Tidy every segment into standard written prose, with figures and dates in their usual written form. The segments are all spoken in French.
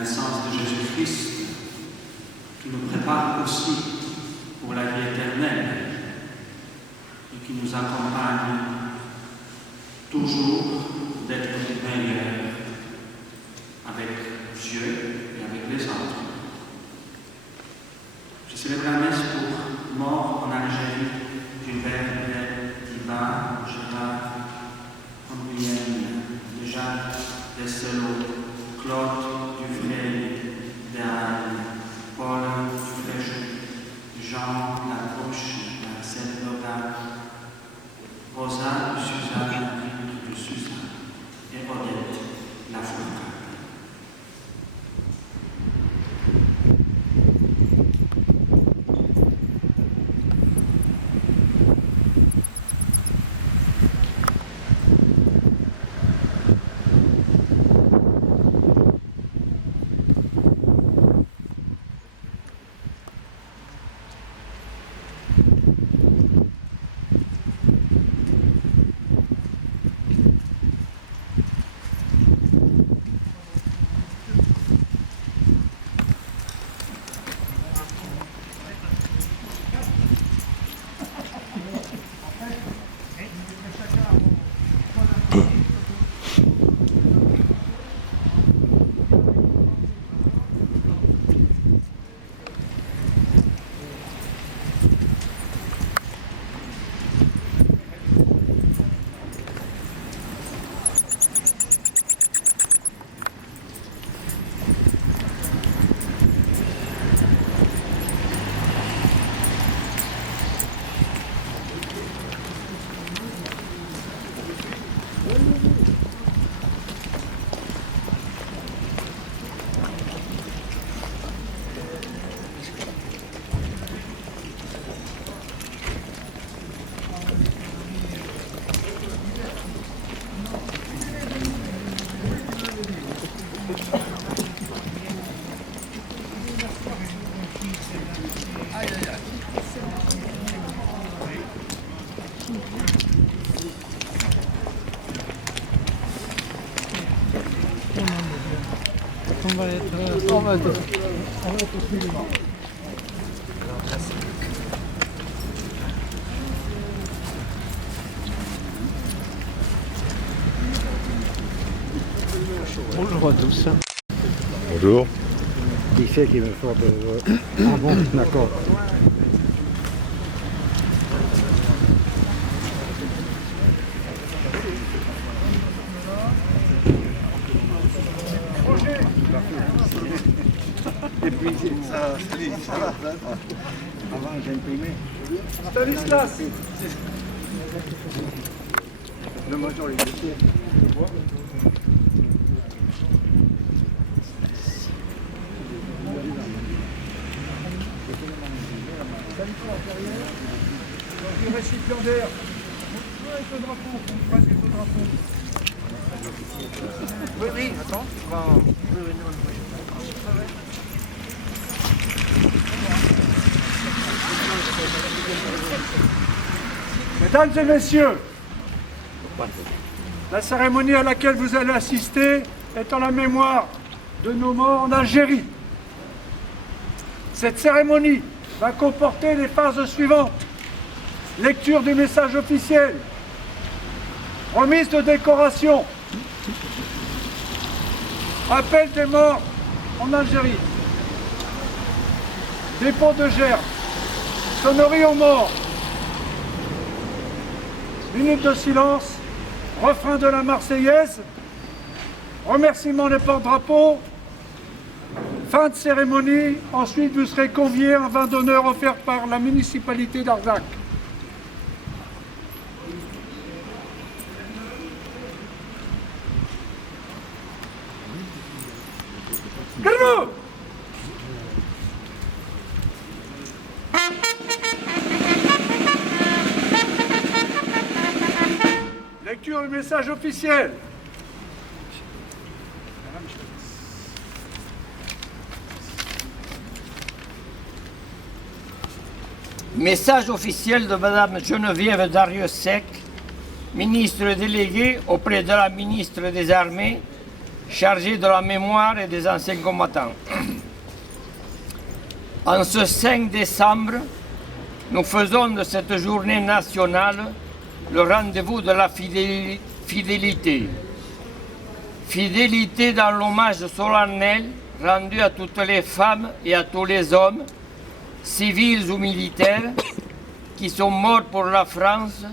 naissance de Jésus-Christ, qui nous prépare aussi pour la vie éternelle et qui nous accompagne toujours d'être meilleurs avec Dieu et avec les autres. Je célèbre la messe pour mort en Algérie, Gilbert, Diva, Gérard, Henrienne, de Jacques, Desselot, Claude Duvray, Dehaene, Paul Dufréjeux, Jean Lacoche, Marcel Loga, Rosa de Suzanne, Henrique de Suzanne et Odette Lafourcade. On va être au suivant. Bonjour à tous. Bonjour. Qui c'est qui me faut Ah bon, d'accord. Et puis ça va. Avant j'ai imprimé. Stanislas. Le major est ici. Du récipiendaire. Avec le drapeau, presque le drapeau. Oui, attends. Mesdames et messieurs, la cérémonie à laquelle vous allez assister est en la mémoire de nos morts en Algérie. Cette cérémonie va comporter les phases suivantes. Lecture du message officiel, remise de décoration, appel des morts en Algérie, dépôt de gerbes, sonnerie aux morts, minute de silence, refrain de la Marseillaise, remerciement des porte-drapeaux, fin de cérémonie. Ensuite, vous serez conviés à un vin d'honneur offert par la municipalité d'Arzac. Calme-vous! Lecture du message officiel. Message officiel de Madame Geneviève Dariussec, ministre déléguée auprès de la ministre des Armées, chargé de la mémoire et des anciens combattants. En ce 5 décembre, nous faisons de cette journée nationale le rendez-vous de la fidélité. Fidélité dans l'hommage solennel rendu à toutes les femmes et à tous les hommes, civils ou militaires, qui sont morts pour la France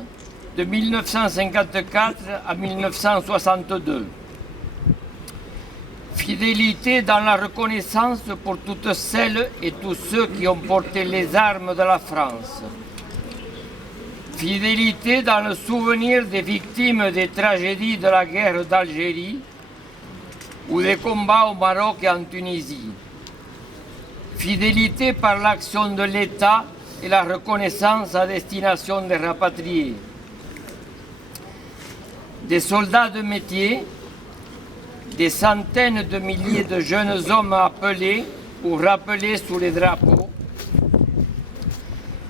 de 1954 à 1962. Fidélité dans la reconnaissance pour toutes celles et tous ceux qui ont porté les armes de la France. Fidélité dans le souvenir des victimes des tragédies de la guerre d'Algérie ou des combats au Maroc et en Tunisie. Fidélité par l'action de l'État et la reconnaissance à destination des rapatriés. Des soldats de métier, des centaines de milliers de jeunes hommes appelés ou rappelés sous les drapeaux,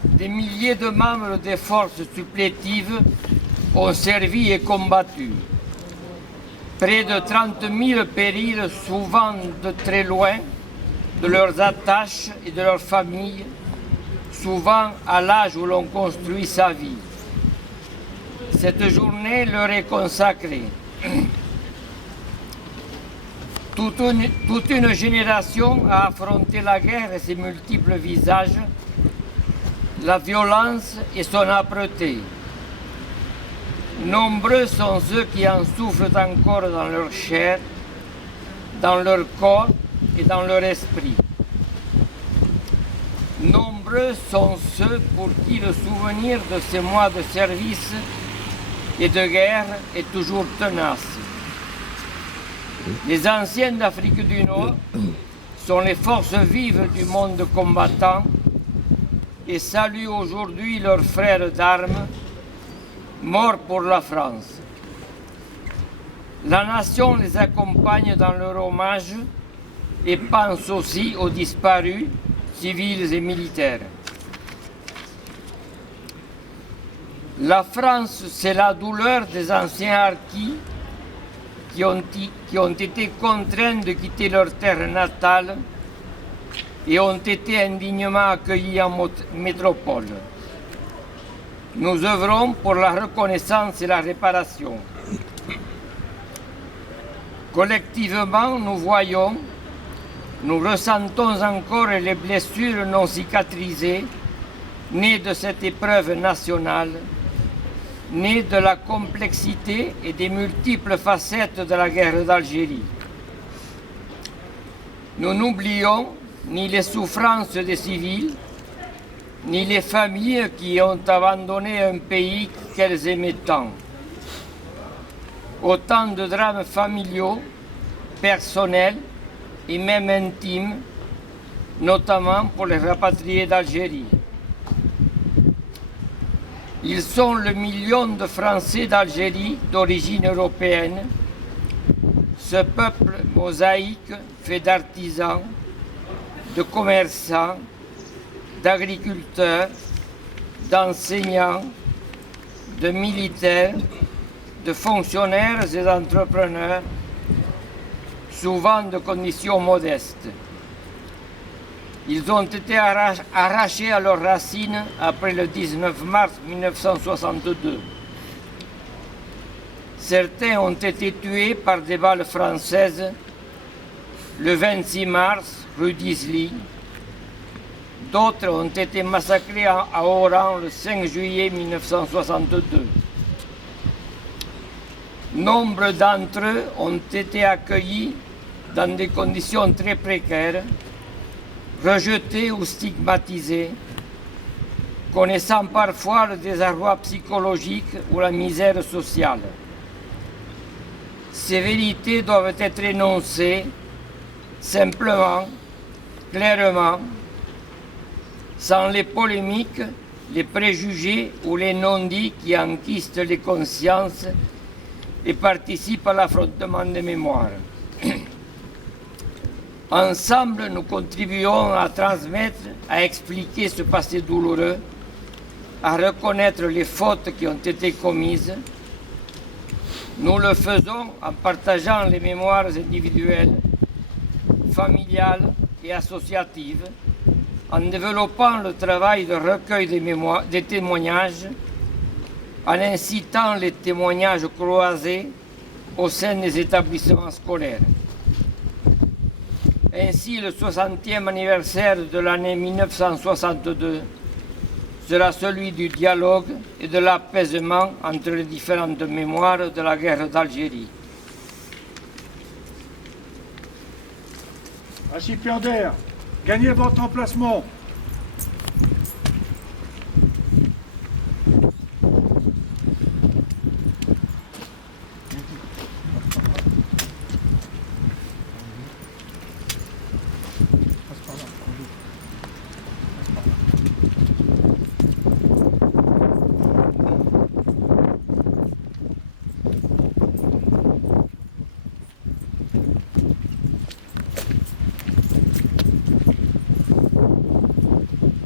des milliers de membres des forces supplétives ont servi et combattu. Près de 30 000 périls, souvent de très loin, de leurs attaches et de leurs familles, souvent à l'âge où l'on construit sa vie. Cette journée leur est consacrée. Toute une génération a affronté la guerre et ses multiples visages, la violence et son âpreté. Nombreux sont ceux qui en souffrent encore dans leur chair, dans leur corps et dans leur esprit. Nombreux sont ceux pour qui le souvenir de ces mois de service et de guerre est toujours tenace. Les anciens d'Afrique du Nord sont les forces vives du monde combattant et saluent aujourd'hui leurs frères d'armes morts pour la France. La nation les accompagne dans leur hommage et pense aussi aux disparus, civils et militaires. La France, c'est la douleur des anciens harkis qui ont été contraints de quitter leur terre natale et ont été indignement accueillis en métropole. Nous œuvrons pour la reconnaissance et la réparation. Collectivement, nous voyons, nous ressentons encore les blessures non cicatrisées nées de cette épreuve nationale, nées de la complexité et des multiples facettes de la guerre d'Algérie. Nous n'oublions ni les souffrances des civils, ni les familles qui ont abandonné un pays qu'elles aimaient tant. Autant de drames familiaux, personnels et même intimes, notamment pour les rapatriés d'Algérie. Ils sont le million de Français d'Algérie d'origine européenne, ce peuple mosaïque fait d'artisans, de commerçants, d'agriculteurs, d'enseignants, de militaires, de fonctionnaires et d'entrepreneurs, souvent de conditions modestes. Ils ont été arrachés à leurs racines après le 19 mars 1962. Certains ont été tués par des balles françaises le 26 mars, rue d'Isly. D'autres ont été massacrés à Oran le 5 juillet 1962. Nombre d'entre eux ont été accueillis dans des conditions très précaires, rejetés ou stigmatisés, connaissant parfois le désarroi psychologique ou la misère sociale. Ces vérités doivent être énoncées simplement, clairement, sans les polémiques, les préjugés ou les non-dits qui enquistent les consciences et participent à l'affrontement des mémoires. Ensemble, nous contribuons à transmettre, à expliquer ce passé douloureux, à reconnaître les fautes qui ont été commises, Nous le faisons en partageant les mémoires individuelles, familiales et associatives, en développant le travail de recueil des témoignages, en incitant les témoignages croisés au sein des établissements scolaires. Ainsi, le 60e anniversaire de l'année 1962 sera celui du dialogue et de l'apaisement entre les différentes mémoires de la guerre d'Algérie. Récipiendaire, gagnez votre emplacement.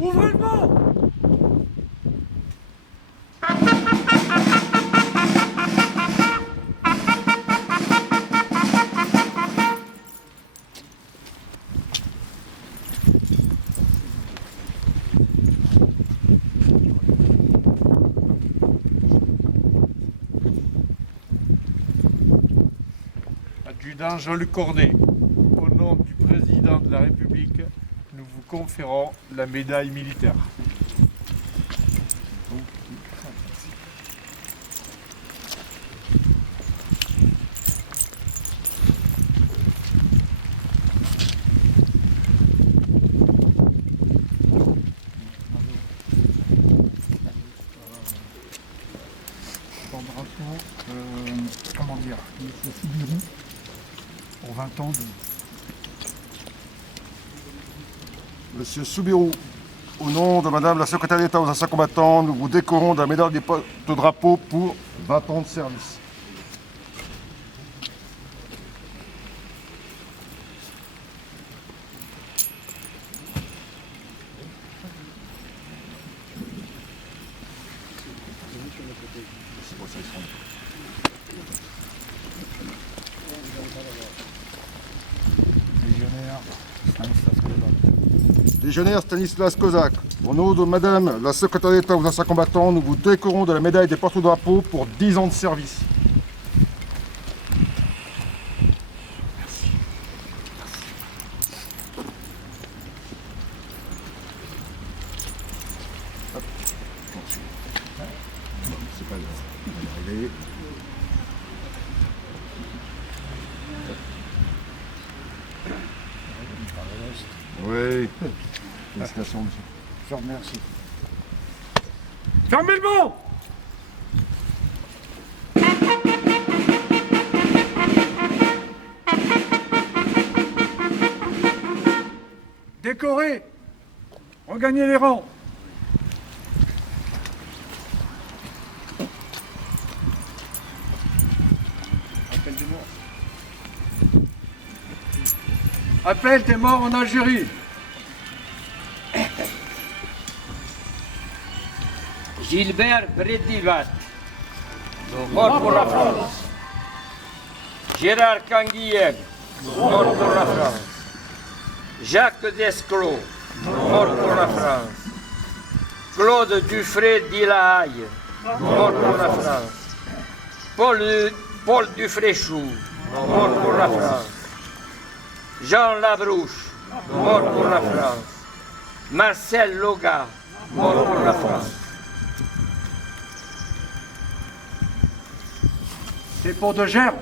Ouvrez le banc! Adjudant Jean-Luc Cornet, au nom du président de la République, nous vous conférons la médaille militaire. Comment dire, le Soubirou pour 20 ans de... Monsieur Soubirou, au nom de Madame la secrétaire d'État aux anciens combattants, nous vous décorons de la médaille des porte-drapeaux pour 20 ans de service. Légionnaire Stanislas Kozak, au nom de Madame la secrétaire d'État aux anciens combattants, nous vous décorons de la médaille des porte-drapeaux pour 10 ans de service. C'est pas grave, on va y arriver. Oui. Félicitations, monsieur. Je vous remercie. Fermez le banc! Décoré. Regagnez les rangs. Appel des morts. Appel des morts en Algérie. Gilbert Bredivat, mort pour la France. Gérard Canguilhem, mort pour la France. Jacques Desclos, mort pour la France. Claude Dufray d'Ilahaye, mort pour la France. Paul Dufréchou, mort pour la France. Jean Labrouche, mort pour la France. Marcel Loga, mort pour la France. C'est pour de gerbe.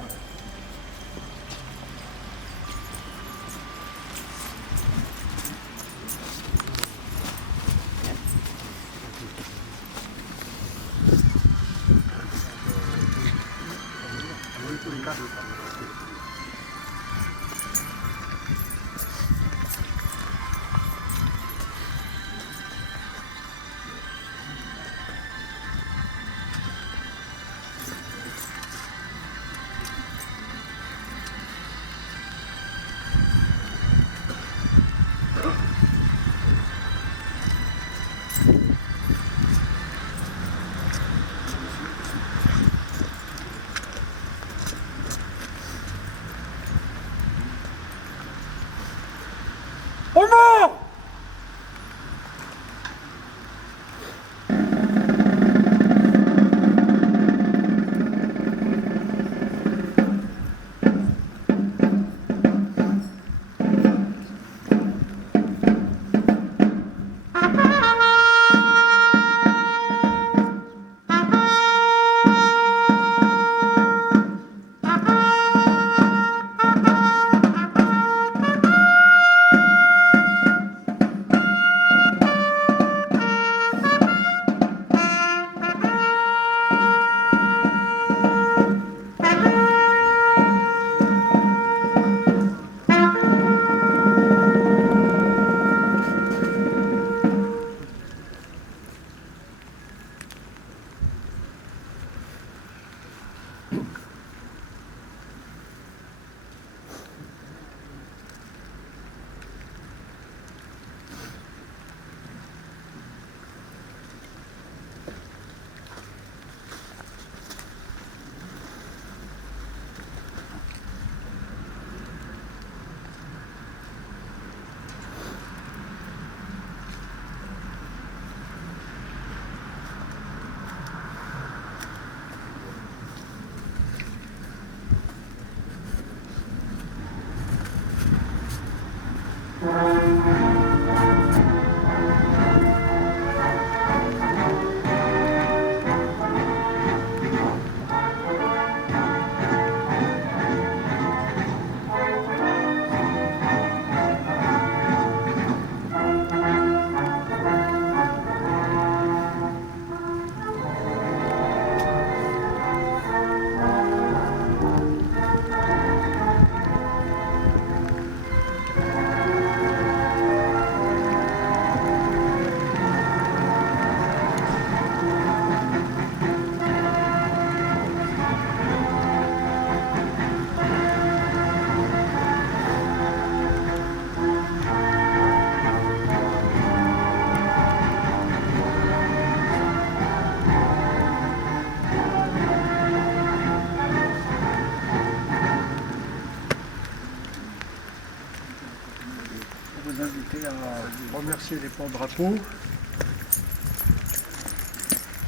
remercier les porte-drapeaux.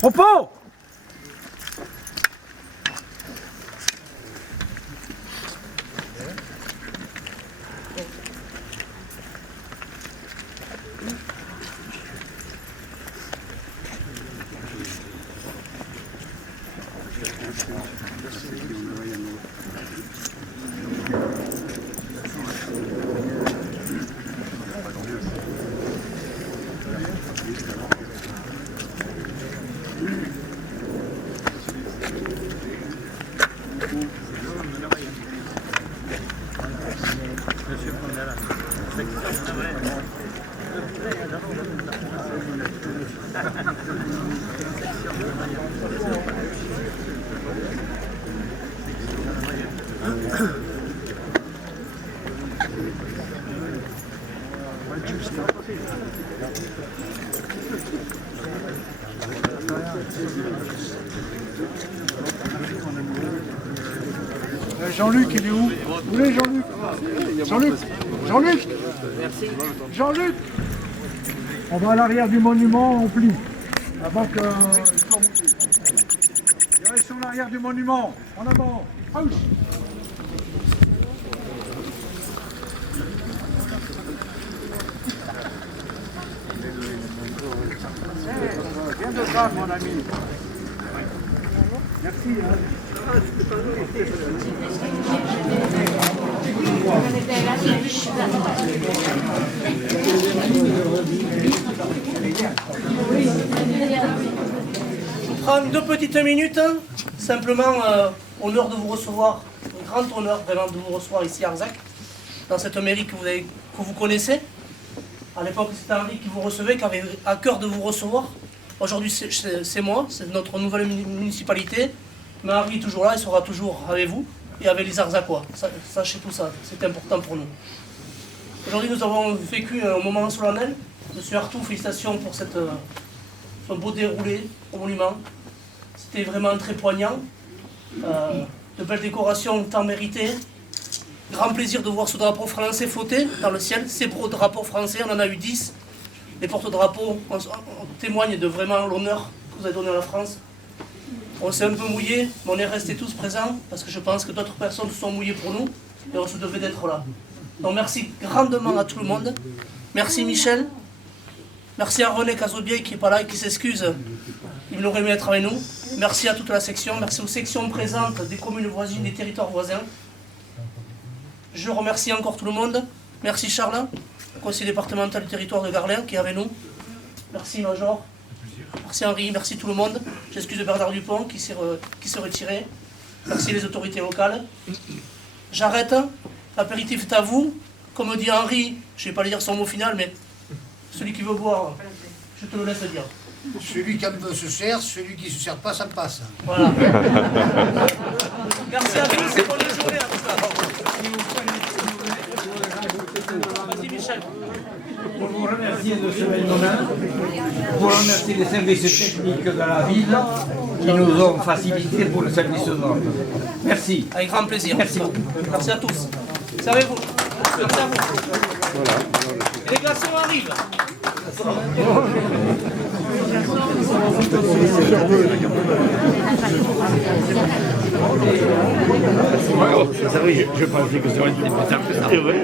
Repos! Jean-Luc, il est où? Où est Jean-Luc? Jean-Luc? Jean-Luc? Jean-Luc? On va à l'arrière du monument, on plie. Avant que... Direction l'arrière du monument. En avant. Ouch. Viens de grave, mon ami. Merci. Je vous prends 2 petites minutes, simplement honneur de vous recevoir, un grand honneur vraiment de vous recevoir ici à Arzac, dans cette mairie que vous connaissez. À l'époque, c'était Henri qui vous recevait, qui avait à cœur de vous recevoir. Aujourd'hui, c'est moi, c'est notre nouvelle municipalité. Mais Henri est toujours là, il sera toujours avec vous et avec les Arzacois. Sachez tout ça, c'est important pour nous. Aujourd'hui, nous avons vécu un moment solennel. Monsieur Artout, félicitations pour son beau déroulé au monument. C'était vraiment très poignant. De belles décorations tant méritées. Grand plaisir de voir ce drapeau français flotter dans le ciel. Ces beaux drapeaux français, on en a eu 10. Les porte-drapeaux témoignent de vraiment l'honneur que vous avez donné à la France. On s'est un peu mouillé, mais on est restés tous présents parce que je pense que d'autres personnes se sont mouillées pour nous et on se devait d'être là. Donc merci grandement à tout le monde. Merci Michel. Merci à René Cazobier qui n'est pas là et qui s'excuse. Il aurait aimé être avec nous. Merci à toute la section. Merci aux sections présentes des communes voisines, des territoires voisins. Je remercie encore tout le monde. Merci Charles, conseiller départemental du territoire de Garlin qui est avec nous. Merci Major. Merci Henri, merci tout le monde. J'excuse Bernard Dupont qui s'est retiré. Merci les autorités locales. J'arrête. L'apéritif est à vous. Comme dit Henri, je ne vais pas dire son mot final, mais celui qui veut boire, je te le laisse dire. Celui qui aime se sert, celui qui ne se sert pas, ça passe. Voilà. Merci à tous et bonne journée à tous. Vas-y Michel. Pour vous remercier de ce bel moment, pour remercier les services techniques de la ville qui nous ont facilité pour le service d'ordre. Merci. Avec grand plaisir. Merci beaucoup. Merci à tous. Servez-vous. Merci à vous. Et les glaçons arrivent. Je pensais que ça aurait été plus simple.